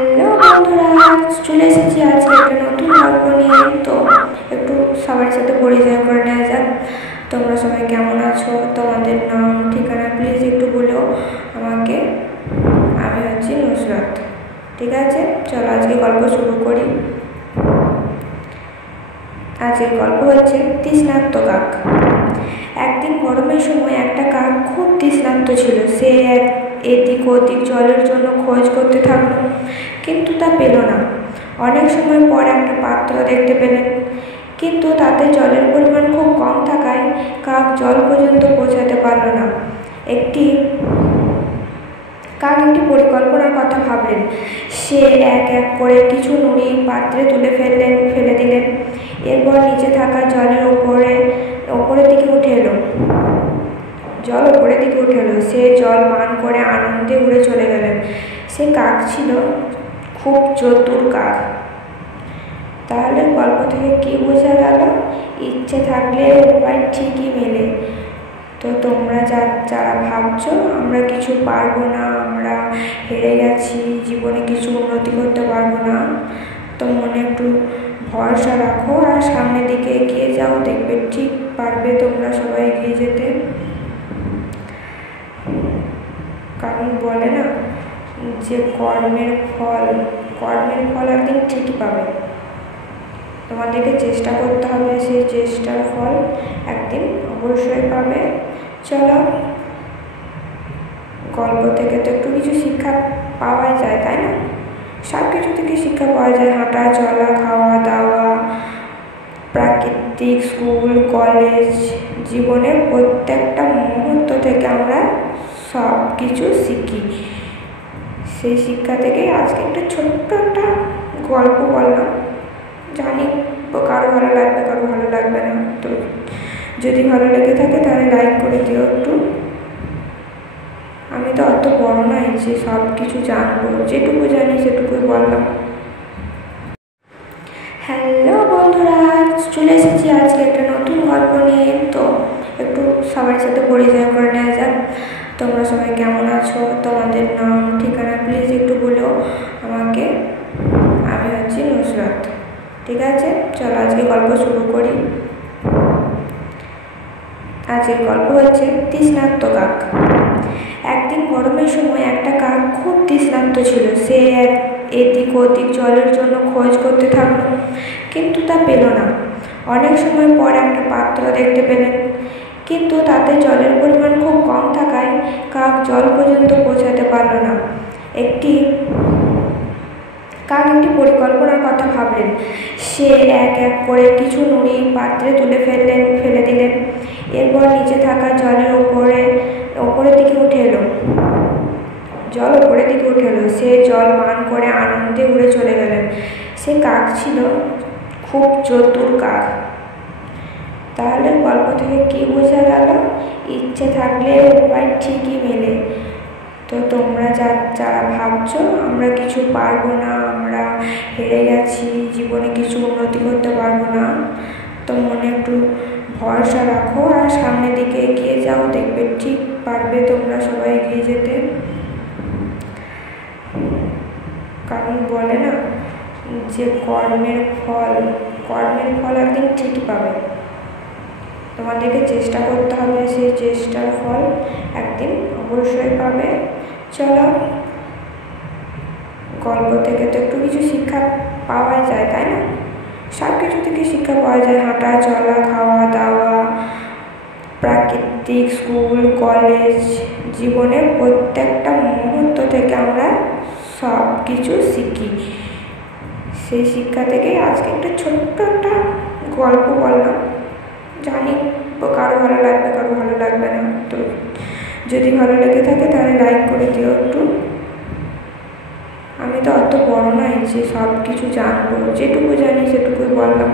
Hello বন্ধুরা, চলে এসেছি আজকে একটা নতুন গল্প নিয়ে। তো একটু সবার সাথে পরিচয় করে নেওয়া যাক। তোমরা সবাই কেমন আছো, তোমাদের নাম ঠিকানা প্লিজ একটু বলো আমাকে। আমি হচ্ছি নুসরাত। ঠিক আছে, চলো আজকে গল্প শুরু করি। আজকের গল্প হচ্ছে তৃষ্ণার্ত কাক। একদিন গরমের সময় একটা কাক খুব তৃষ্ণার্ত ছিল। সে এদিক ওদিক জলের জন্য খোঁজ করতে থাকলো, কিন্তু তা পেল না। অনেক সময় পর একটা পাত্র দেখতে পেলেন, কিন্তু তাতে জলের পরিমাণ খুব কম থাকায় কাক জল পর্যন্ত পৌঁছাতে পারল না। কাক একটি পরিকল্পনার কথা ভাবলেন। সে এক এক করে কিছু নুড়ি পাত্রে ফেলে দিলেন। এরপর নিচে থাকা জলের ওপরের দিকে উঠে এলো। সে জল পান করে আনন্দে উড়ে চলে গেলেন। সে কাক ছিল খুব চতুর কাক। তাহলে গল্প থেকে কি বোঝা গেল? ইচ্ছে থাকলে উপায় ঠিকই মেলে। তো তোমরা যারা ভাবছো আমরা কিছু পারবো না, আমরা হেরে গেছি, জীবনে কিছু উন্নতি করতে পারবো না, তো মনে একটু ভরসা রাখো আর সামনের দিকে এগিয়ে যাও, দেখবে ঠিক পারবে তোমরা সবাই এগিয়ে যেতে। কারণ বলে না যে কর্মের ফল একদিন ঠিকই পাবে। তোমাদেরকে চেষ্টা করতে হবে, সেই চেষ্টার ফল একদিন অবশ্যই পাবে। চলো, গল্প থেকে তো একটু কিছু শিক্ষা পাওয়া যায়, তাই না? সব কিছু থেকে শিক্ষা পাওয়া যায়, হাঁটা চলা, খাওয়া দাওয়া, প্রাকৃতিক, স্কুল কলেজ, জীবনের প্রত্যেকটা মুহূর্ত থেকে আমরা সব কিছু শিখি। সেই শিক্ষা থেকে আজকে একটা ছোট্ট একটা গল্প বললাম। জানি কারো ভালো লাগবে, কারো ভালো লাগবে না। তো যদি ভালো লেগে থাকে তাহলে লাইক করে দিও একটু। আমি তো অত বড় নয় যে সব কিছু জানবো, যেটুকু জানি সেটুকুই বললাম। হ্যালো বন্ধুরা, চলে এসেছি আজকে একটা নতুন গল্প নিয়ে। তো একটু সবার সাথে পরিচয় করে নেওয়া যাক। তোমরা সবাই কেমন আছো, তোমাদের নাম ঠিকানা প্লিজ একটু বলো আমাকে। আমি হচ্ছি নুসরাত। ঠিক আছে, চলো আজকে গল্প শুরু করি। আজকের গল্প হচ্ছে তৃষ্ণার্ত কাক। একদিন গরমের সময় একটা কাক খুব তৃষ্ণার্ত ছিল। সে এদিক ওদিক জলের জন্য খোঁজ করতে থাকলো, কিন্তু তা পেল না। অনেক সময় পর একটা পাত্র দেখতে পেলেন, কিন্তু তাতে জলের পরিমাণ খুব কম থাকায় কাক জল পর্যন্ত পৌঁছাতে পারল না। কাক একটি পরিকল্পনার কথা ভাবলেন। সে এক এক করে কিছু নুড়ি পাত্রে ফেলে দিলেন। এরপর নিচে থাকা জলের ওপরের দিকে উঠে এলো। সে জল পান করে আনন্দে উড়ে চলে গেলেন। সে কাক ছিল খুব চতুর কাক। তাহলে গল্প থেকে কি বোঝা গেল? ইচ্ছে থাকলে উপায় ঠিকই মেলে। তো তোমরা যারা ভাবছো আমরা কিছু পারবো না, আমরা হেরে গেছি, জীবনে কিছু উন্নতি করতে পারবো না, তো মনে একটু ভরসা রাখো আর সামনের দিকে এগিয়ে যাও, দেখবে ঠিক পারবে তোমরা সবাই এগিয়ে যেতে। কারণ বলে না যে কর্মের ফল একদিন ঠিকই পাবে। তোমাদেরকে চেষ্টা করতে হবে, সেই চেষ্টার ফল একদিন অবশ্যই পাবে। চলো, গল্প থেকে তো একটু কিছু শিক্ষা পাওয়া যায়, তাই না? সব কিছু থেকে শিক্ষা পাওয়া যায়, হাঁটা চলা, খাওয়া দাওয়া, প্রাকৃতিক, স্কুল কলেজ, জীবনের প্রত্যেকটা মুহূর্ত থেকে আমরা সব কিছু শিখি। সেই শিক্ষা থেকে আজকে একটা ছোট্ট একটা গল্প বললাম। জানি কারো ভালো লাগবে, কারো ভালো লাগবে না। তো যদি ভালো লেগে থাকে তাহলে লাইক করে দিও একটু। আমি তো অত বড় নয় যে সব কিছু জানবো, যেটুকু জানি সেটুকুই বললাম।